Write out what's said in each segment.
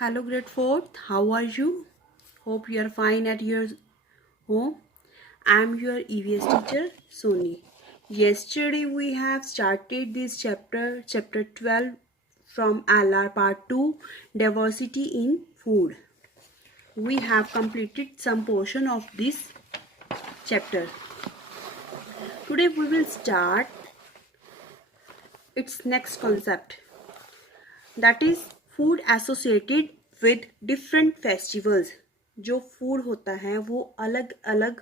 Hello, grade 4th. How are you? Hope you are fine at your home. I am your EVS teacher, Soni. Yesterday we have started this chapter 12 from LR part 2, diversity in food. We have completed some portion of this chapter. Today we will start its next concept, that is food associated with different festivals. जो food होता है वो अलग अलग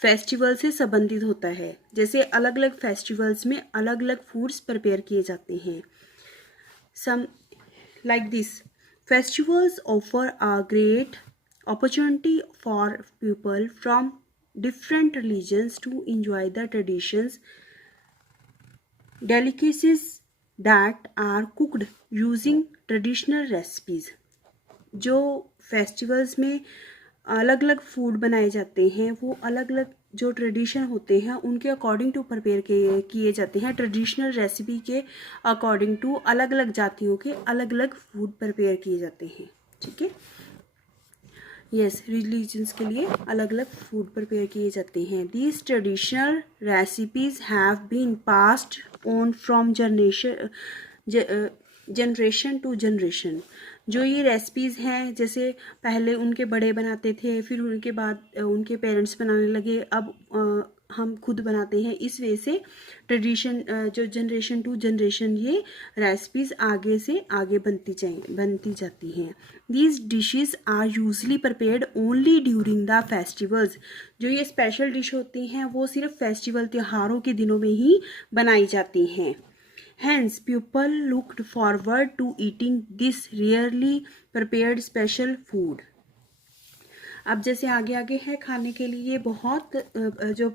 festival से संबंधित होता है। जैसे अलग अलग फेस्टिवल्स में अलग अलग फूड्स प्रिपेयर किए जाते हैं। Some like this, festivals offer a great opportunity for people from different religions to enjoy the traditions, delicacies that are cooked using traditional recipes. जो फेस्टिवल्स में अलग अलग फूड बनाए जाते हैं वो अलग अलग जो ट्रेडिशन होते हैं उनके अकॉर्डिंग टू प्रिपेयर किए जाते हैं। ट्रेडिशनल रेसिपी के अकॉर्डिंग टू अलग अलग जातियों के अलग अलग फूड प्रिपेयर किए जाते हैं। ठीक है, यस, रिलीजन्स के लिए अलग अलग फूड प्रिपेयर किए जाते हैं। These traditional recipes have been passed on from generation to generation. जो ये रेसिपीज़ हैं, जैसे पहले उनके बड़े बनाते थे, फिर उनके बाद उनके पेरेंट्स बनाने लगे, अब हम खुद बनाते हैं। इस वजह से ट्रेडिशन जो जनरेशन टू जनरेशन ये रेसिपीज़ आगे से आगे बनती जाती हैं। These dishes are usually prepared only during the festivals. जो ये स्पेशल डिश होती हैं वो सिर्फ फेस्टिवल त्योहारों के दिनों में ही बनाई जाती हैं। Hence, people looked forward to eating this rarely prepared special food. अब जैसे आगे आगे है खाने के लिए बहुत जो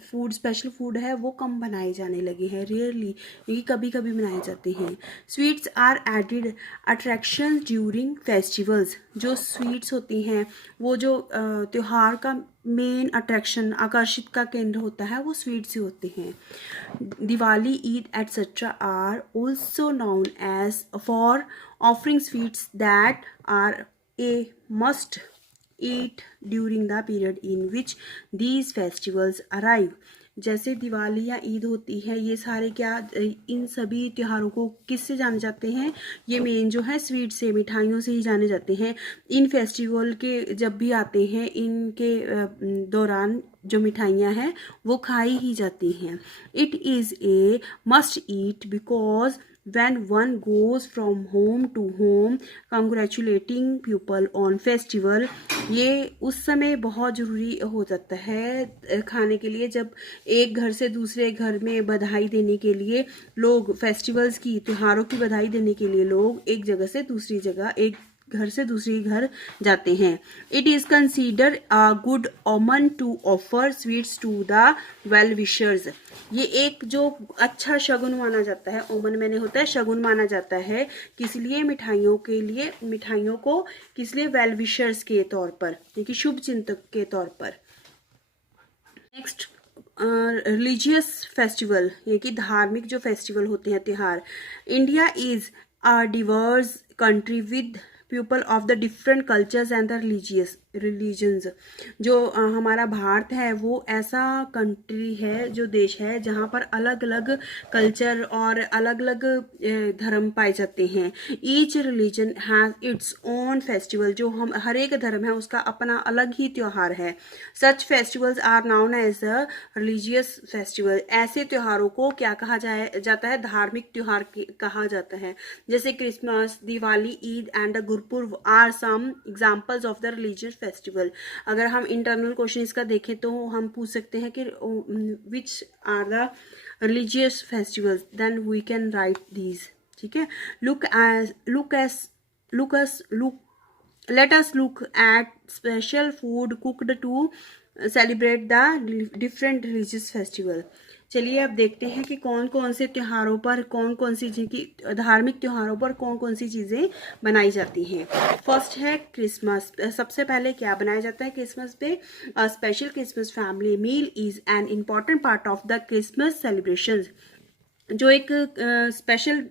फूड स्पेशल फूड है वो कम बनाए जाने लगे हैं, रेयरली, ये कभी कभी बनाए जाते हैं। Sweets are added attractions during festivals. जो स्वीट्स होती हैं वो जो त्यौहार का मेन अट्रैक्शन, आकर्षित का केंद्र होता है, वो स्वीट्स ही होते हैं। Diwali, Eid etcetera are also known as for offering sweets that are a must eat during the period in which these festivals arrive. जैसे दिवाली या ईद होती है, ये सारे क्या, इन सभी त्योहारों को किससे जाने जाते हैं? ये मेन जो है स्वीट से, मिठाइयों से ही जाने जाते हैं। इन फेस्टिवल के जब भी आते हैं, इनके दौरान जो मिठाइयाँ हैं वो खाई ही जाती हैं। It is a must eat because when one goes from home to home congratulating people on festival, ये उस समय बहुत ज़रूरी हो जाता है खाने के लिए, जब एक घर से दूसरे घर में बधाई देने के लिए लोग, फेस्टिवल्स की, त्योहारों की बधाई देने के लिए लोग एक जगह से दूसरी जगह, एक घर से दूसरी घर जाते हैं। It is consider a good omen to offer sweets to the well wishers. ये एक जो अच्छा शगुन माना जाता है, ओमन मैंने होता है शगुन माना जाता है, किस लिए? मिठाइयों के लिए, मिठाइयों को किस लिए? वेल विशर्स के तौर पर, क्योंकि शुभ चिंतक के तौर पर। नेक्स्ट, रिलीजियस फेस्टिवल, ये कि धार्मिक जो फेस्टिवल होते हैं, त्योहार। India is a Divers country with people of the different cultures and the religions. जो हमारा भारत है वो ऐसा कंट्री है, जो देश है जहाँ पर अलग अलग कल्चर और अलग अलग धर्म पाए जाते हैं। Each religion has its own festival. जो हम हर एक धर्म है उसका अपना अलग ही त्योहार है। Such festivals are known as a religious festival. ऐसे त्योहारों को क्या कहा जाता है? धार्मिक त्योहार कहा जाता है। जैसे Christmas, Diwali, Eid and Gurpurab are some examples of the religious festival. अगर हम इंटरनल क्वेश्चन इसका देखें तो हम पूछ सकते हैं कि which are the religious festivals, then we can write these. ठीक है, let us look at special food cooked to celebrate the different religious festival. चलिए अब देखते हैं कि कौन कौन से त्योहारों पर, कौन कौन सी धार्मिक त्योहारों पर कौन कौन सी चीज़ें बनाई जाती हैं। फर्स्ट है क्रिसमस। सबसे पहले क्या बनाया जाता है क्रिसमस पे? Special Christmas family meal is an important part of the Christmas celebrations. जो एक स्पेशल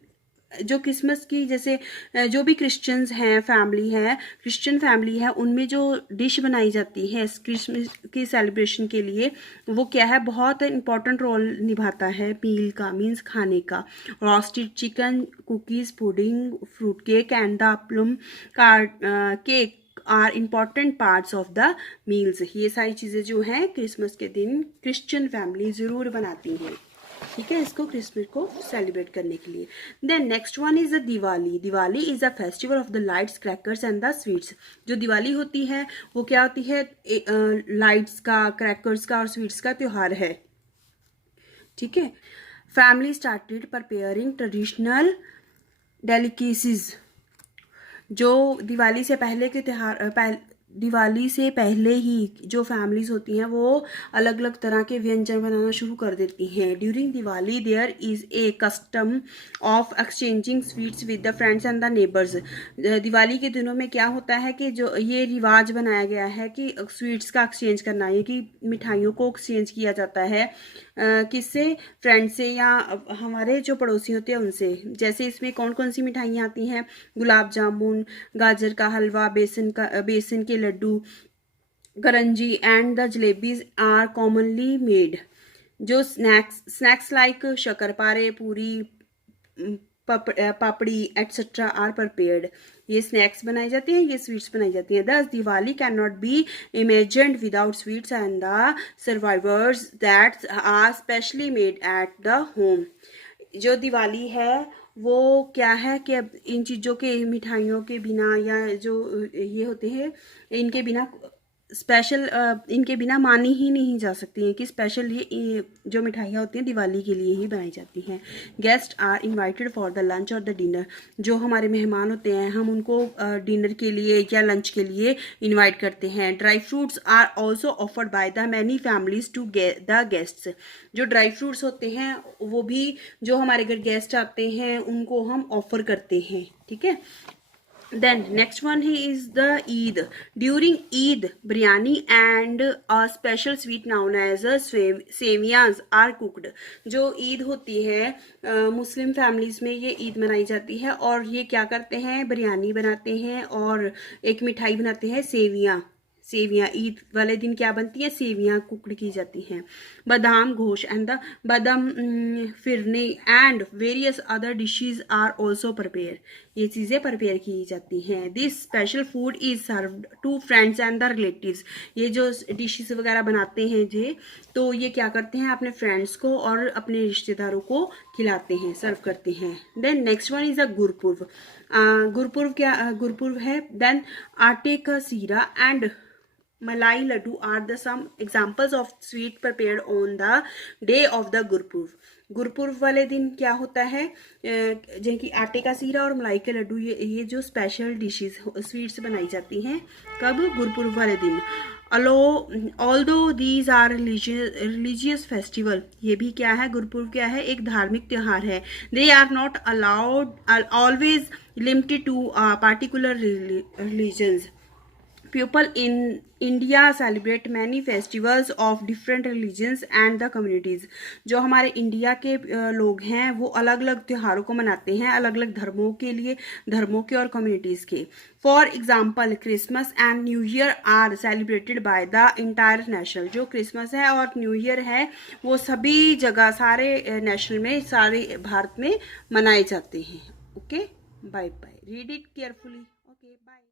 जो क्रिसमस की जैसे जो भी क्रिश्चियंस हैं, फैमिली है, क्रिश्चियन फैमिली है, उनमें जो डिश बनाई जाती है क्रिसमस की सेलिब्रेशन के लिए, वो क्या है, बहुत इंपॉर्टेंट रोल निभाता है मील का, मीन्स खाने का। Roasted chicken, cookies, pudding, fruit cake and the plum cake are important parts of the meals. ये सारी चीज़ें जो हैं क्रिसमस के दिन क्रिश्चियन फैमिली ज़रूर बनाती हैं, ठीक है, इसको क्रिसमस को सेलिब्रेट करने के लिए। Then next one is the Diwali. Diwali is a festival of the lights, crackers and the sweets. जो दिवाली होती है वो क्या होती है, लाइट्स का, क्रैकर्स का और स्वीट्स का त्योहार है, ठीक है। Family started preparing traditional delicacies. जो दिवाली से पहले के त्योहार, दिवाली से पहले ही जो फैमिलीज होती हैं वो अलग अलग तरह के व्यंजन बनाना शुरू कर देती हैं। During Diwali there is a custom of exchanging sweets with the friends and the neighbours. Diwali के दिनों में क्या होता है कि जो ये रिवाज बनाया गया है कि स्वीट्स का एक्सचेंज करना, ये कि मिठाइयों को एक्सचेंज किया जाता है किससे, फ्रेंड से या हमारे जो पड़ोसी होते हैं उनसे। जैसे इसमें कौन कौन सी मिठाइयाँ आती हैं, गुलाब जामुन, गाजर का हलवा, बेसन के laddoo, karanji and the jalebis are commonly made. जो snacks like shakkarpare, puri, papdi etcetera are prepared. ये स्नैक्स बनाए जाते हैं, ये स्वीट्स बनाई जाती हैं। Thus Diwali can not be imagined without sweets and the savouries that are specially made at the home. जो दिवाली है वो क्या है कि अब इन चीज़ों के, मिठाइयों के बिना या जो ये होते हैं इनके बिना स्पेशल, इनके बिना मानी ही नहीं जा सकती हैं कि स्पेशल ये जो मिठाइयाँ होती हैं दिवाली के लिए ही बनाई जाती हैं। Guest are invited for the lunch और द डिनर। जो हमारे मेहमान होते हैं हम उनको डिनर के लिए या लंच के लिए इनवाइट करते हैं। Dry fruits are also offered by the many families to the guests. जो ड्राई फ्रूट्स होते हैं वो भी जो हमारे घर गेस्ट आते हैं उनको हम ऑफर करते हैं, ठीक है। Then next one is the Eid. During Eid, biryani and a special sweet known as सेवियाज are cooked. जो ईद होती है मुस्लिम फैमिलीज में, ये ईद मनाई जाती है और ये क्या करते हैं, बिरयानी बनाते हैं और एक मिठाई बनाते हैं, सेवियाँ। ईद वाले दिन क्या बनती है, सेवियाँ कुकड की जाती हैं। बादाम Ghosh and the badam phirni and various other dishes are also prepare. ये चीज़ें प्रिपेयर की जाती हैं। This special food is served to friends and the relatives. ये जो डिशेज वगैरह बनाते हैं जे, तो ये क्या करते हैं, अपने फ्रेंड्स को और अपने रिश्तेदारों को खिलाते हैं, सर्व करते हैं। Then next one is a Gurpurab. Gurpurab क्या, गुरपुर्व है। देन आटे का sheera and malai laddu are the some examples of sweet prepared on the day of the Gurpurab. Gurpurab वाले दिन क्या होता है, जिनकी आटे का सीरा और मलाई के लड्डू, ये जो स्पेशल डिशेस स्वीट्स बनाई जाती हैं, कब, गुरपुर्व वाले दिन। Although these are religious festival. ये भी क्या है, गुरपुर्व क्या है, एक धार्मिक त्यौहार है। They are not allowed always limited to particular religions. People in India celebrate many festivals of different religions and the communities. जो हमारे इंडिया के लोग हैं वो अलग अलग त्योहारों को मनाते हैं, अलग अलग धर्मों के लिए, धर्मों के और कम्युनिटीज़ के। For example Christmas and New Year are celebrated by the entire national. जो क्रिसमस है और न्यू ईयर है वो सभी जगह, सारे नेशनल में, सारे भारत में मनाए जाते हैं। Okay, bye bye, read it carefully. Okay, bye.